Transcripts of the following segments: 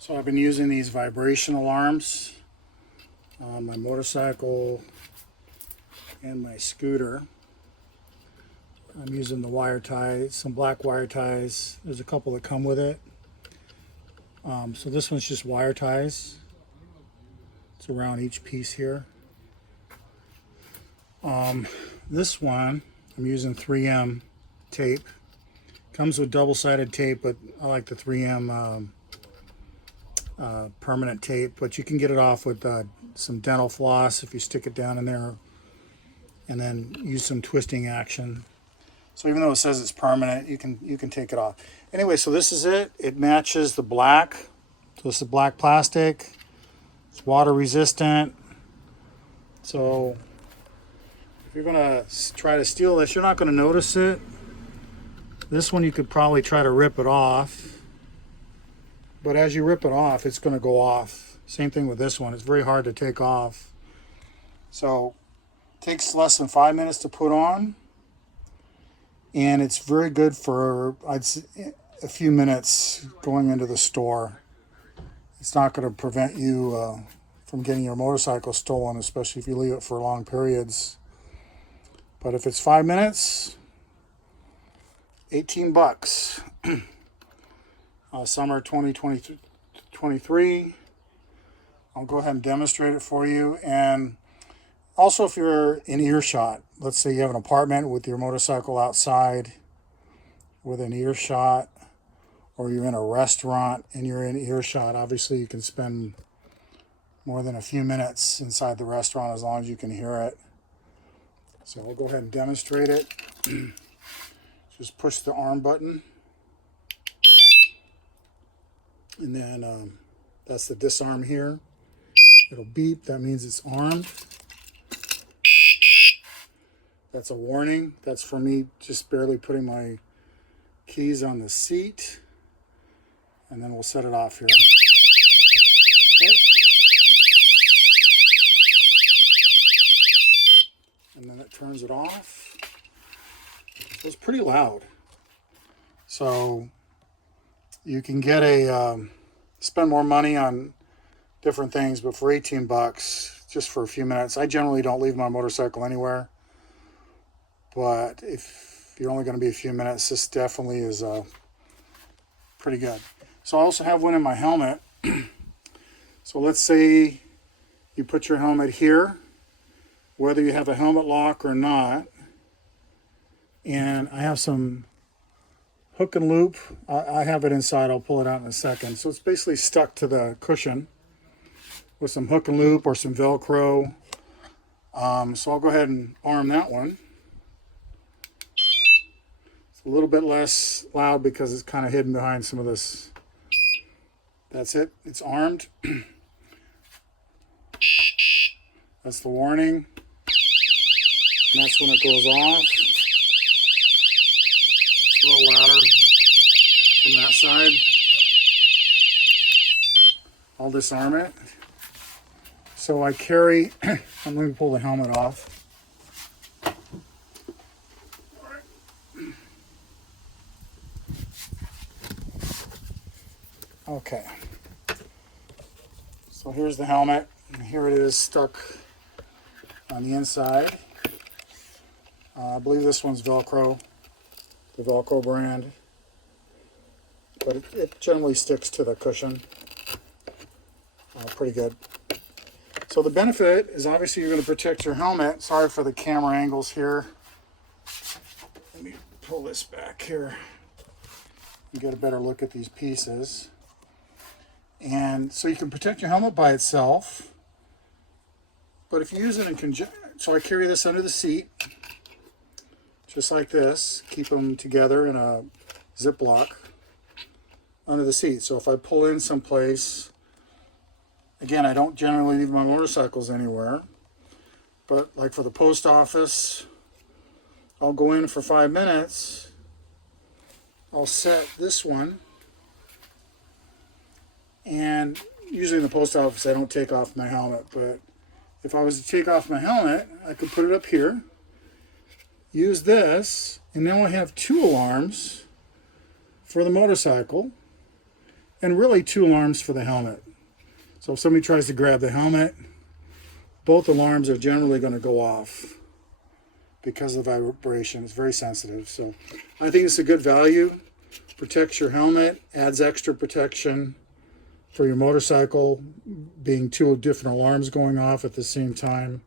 So I've been using these vibration alarms on my motorcycle and my scooter. I'm using the wire ties, some black wire ties. There's a couple that come with it. So this one's just wire ties. It's around each piece here. This one, I'm using 3M tape. Comes with double-sided tape, but I like the 3M permanent tape. But you can get it off with some dental floss if you stick it down in there, and then use some twisting action. So even though it says it's permanent, you can take it off. Anyway, so this is it. It matches the black. So this is black plastic. It's water resistant. So if you're gonna try to steal this, you're not gonna notice it. This one you could probably try to rip it off. But as you rip it off, it's gonna go off. Same thing with this one. It's very hard to take off. So it takes less than 5 minutes to put on. And it's very good for, I'd say, a few minutes going into the store. It's not going to prevent you from getting your motorcycle stolen, especially if you leave it for long periods. But if it's 5 minutes, 18 bucks. Summer 2023. I'll go ahead and demonstrate it for you. And also, if you're in earshot, let's say you have an apartment with your motorcycle outside with an earshot, or you're in a restaurant and you're in earshot, obviously you can spend more than a few minutes inside the restaurant as long as you can hear it. So we'll go ahead and demonstrate it. Just push the arm button. And then that's the disarm here. It'll beep, that means it's armed. That's a warning. That's for me just barely putting my keys on the seat. And then we'll set it off here. Okay. And then it turns it off. So it's pretty loud. So you can get spend more money on different things, but for 18 bucks, just for a few minutes. I generally don't leave my motorcycle anywhere. But if you're only going to be a few minutes, this definitely is pretty good. So I also have one in my helmet. So let's say you put your helmet here, whether you have a helmet lock or not. And I have some hook and loop. I have it inside. I'll pull it out in a second. So it's basically stuck to the cushion with some hook and loop or some Velcro. So I'll go ahead and arm that one. A little bit less loud because it's kind of hidden behind some of this. That's it. It's armed. That's the warning. And that's when it goes off. It's a little louder from that side. I'll disarm it. So I carry, I'm going to pull the helmet off. Okay, so here's the helmet, and here it is stuck on the inside. I believe this one's Velcro, the Velcro brand, but it generally sticks to the cushion pretty good. So the benefit is obviously you're going to protect your helmet. Sorry for the camera angles here. Let me pull this back here and get a better look at these pieces. And so you can protect your helmet by itself, but if you use it in conjunction, so I carry this under the seat, just like this, keep them together in a Ziploc under the seat. So if I pull in someplace, again, I don't generally leave my motorcycles anywhere, but like for the post office, I'll go in for 5 minutes, I'll set this one. And usually in the post office, I don't take off my helmet. But if I was to take off my helmet, I could put it up here, use this, and now I have 2 alarms for the motorcycle. and really 2 alarms for the helmet. So if somebody tries to grab the helmet, both alarms are generally going to go off because of the vibration. It's very sensitive. So I think it's a good value. Protects your helmet, adds extra protection for your motorcycle, being 2 different alarms going off at the same time.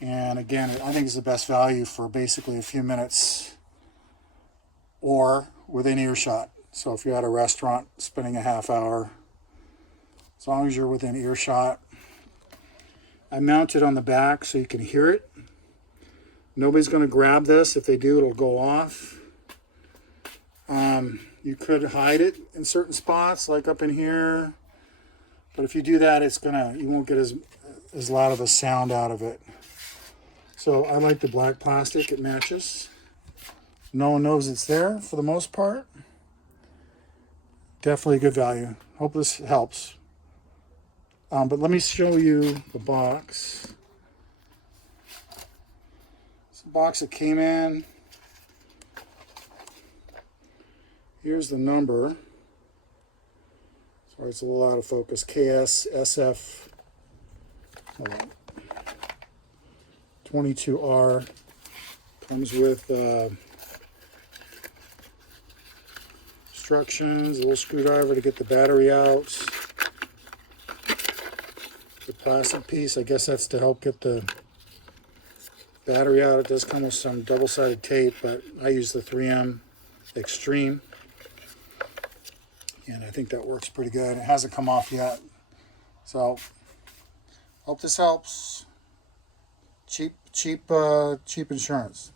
And again, I think it's the best value for basically a few minutes or within earshot. So if you're at a restaurant spending a half hour, as long as you're within earshot. I mount it on the back so you can hear it. Nobody's going to grab this. If they do, it'll go off. You could hide it in certain spots, like up in here. But if you do that, you won't get as loud of a sound out of it. So I like the black plastic. It matches. No one knows it's there for the most part. Definitely good value. Hope this helps. But let me show you the box. It's the box that came in. Here's the number. Sorry, it's a little out of focus. KSSF 22R. Comes with instructions, a little screwdriver to get the battery out. The plastic piece, I guess that's to help get the battery out. It does come with some double-sided tape, but I use the 3M Extreme. And I think that works pretty good. It hasn't come off yet. So, hope this helps. Cheap insurance.